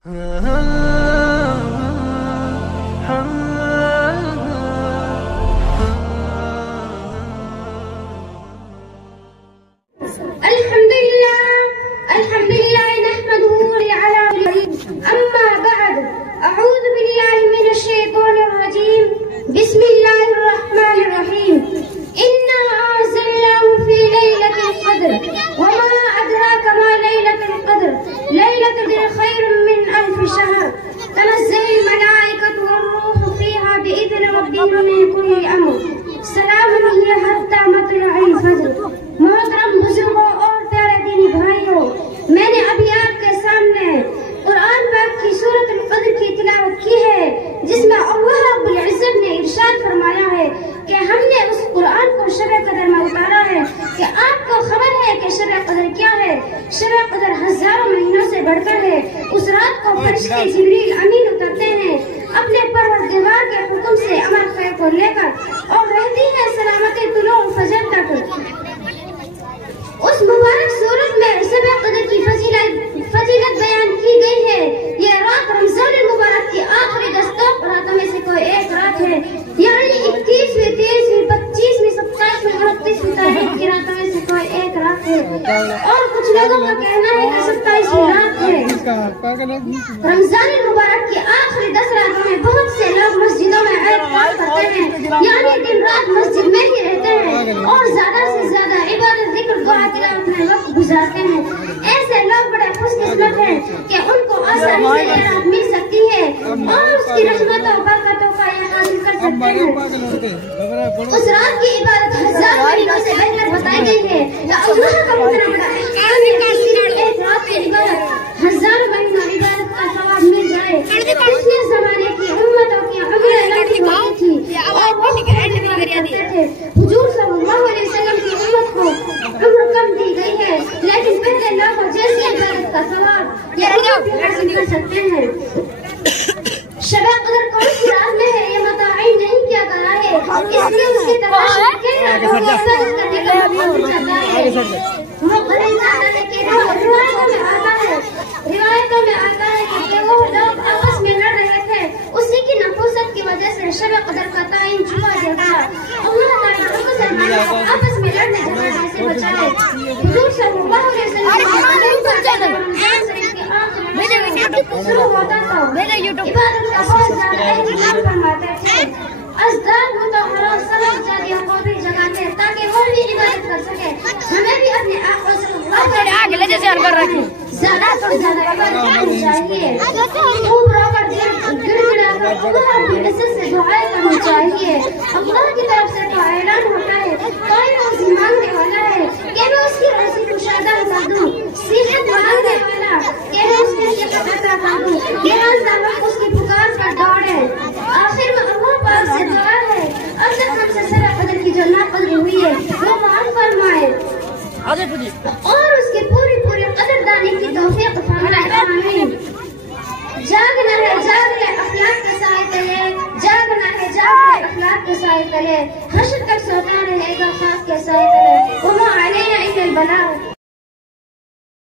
الحمدللہ نحمده على اما بعد اعوذ باللہ من الشیطان الرجیم بسم اللہ الرحمن الرحیم انا انزلناه في ليلة القدر وما ادراك ما ليلة القدر ليلة القدر خير من الف شهر تنزل الملائكة والروح فيها بإذن ربهم من كل امر سلام هي حتى مطلع الفجر. محترم بزرگوں اور پیارے دینی بھائیوں، میں نے ابھی آپ کے سامنے قرآن پاک کی سورۃ القدر کی تلاوت کی ہے، جس میں اللہ رب العزت نے ارشاد فرمایا ہے کہ ہم نے اس قرآن کو شب قدر میں اتارا ہے کہ آپ کو خبر ہے کہ شب قدر کیا ہے. شب قدر ہزاروں مہینوں سے بڑھ کر ہے. اس رات کو فرشتے جبریل امین اترتے ہیں اپنے پروردگار کے حکم سے امر خیر کو لے کر، اور رہتی ہے سلامت طلوع فجر تک. اس مبارک سورت میں شب قدر کی فضیلت بیان کی گئی ہے. یہ رات رمضان المبارک کی آخری 10 راتوں میں سے کوئی ایک رات ہے، یعنی 21ویں 23ویں 25ویں 27ویں 29ویں تاریخ کی راتوں میں سے کوئی ایک رات ہے. اور کچھ لوگوں کا کہنا ہے کہ 27ویں رات ہے. رمضان المبارک کی آخری 10 راتوں میں بہت سے لوگ مسجدوں میں اعتکاف کرتے ہیں، یعنی دن رات مسجد میں ہی رہتے ہیں اور زیادہ سے زیادہ عبادت ذکر دعا تلاوت میں وقت گزارتے ہیں. ایسے لوگ بڑے خوش قسمت ہیں کہ ان کو آسانی سے یہ رات مل سکتی ہے اور اس کی رحمتوں و برکتوں کا یہ حاصل کر سکتے ہیں. اس رات کی عبادت ہزار مہینوں سے بہتر بتائی گئی ہے کہ اللہ کا اتنا بڑا احسان ہے کہ صرف ایک رات کی عبادت ہزار مہینوں عبادت کا ثواب مل جائے. پچھلے زمانے کی امتوں کی عمریں لمبی ہوتی تھی اور وہ عبادت کرتے تھے. حضور صلی اللہ علیہ وسلم کی امت کو عمر کم دی گئی ہے، لیکن پہلے لوگ جیسے عبادت کا ثواب یہ بھی حاصل کر سکتے ہیں. شب قدر کون سی رات میں ہے یہ متعین نہیں کیا گیا ہے، اس لیے اس کی تلاش کن راتوں کو سرچ کرنے کا موقع مل جاتا ہے. روایتوں میں آتا ہے کہ وہ لوگ آپس میں لڑ رہے تھے، اسی کی نفوست کی وجہ سے شب قدر کا تعین چھپا دیا گیا. اللہ تعالیٰ مسلمانوں کو آپس میں لڑنے جھگڑنے سے بچائے. حضور صلی اللہ علیہ وسلم شروع ہوتا تو عبادت کا بہت زیادہ اہتمام فرماتے تھے. ازداد مطہرہ صلاح جاریہ کو بھی جگاتے تاکہ وہ بھی عبادت کر سکے. ہمیں بھی اپنے آقا صلی اللہ علیہ وسلم زیادہ سے زیادہ عبادت کرنی چاہیے. خوب رو کر گر گڑا کر اللہ رب العزت سے دعائیں کرنی چاہیے. اللہ کی طرف سے تو اعلان ہوتا ہے کوئی روزی مانگنے والا ہے کہ میں اس کی روزی کشادہ کر دوں، صحت مانگنے والا کہ میں اس کے لیے عطا کر دوں. یہ رمضان اس کی پکار پر دوڑے. آخر میں اللہ پاک سے دعا ہے اب تک ہم سے شب قدر کی جو ناقدری ہوئی ہے وہ معاف فرمائے اور اس کی پوری قدردانی کی توفیق فرمائے. آمین. جاگنا ہے جاگ لے اخلاق کے سائے تلے، جاگنا ہے جاگ لے اخلاق کے سائے تلے، حشر تک سوتا رہے گا خاک کے سائے تلے. وما علینا الا البلاغ.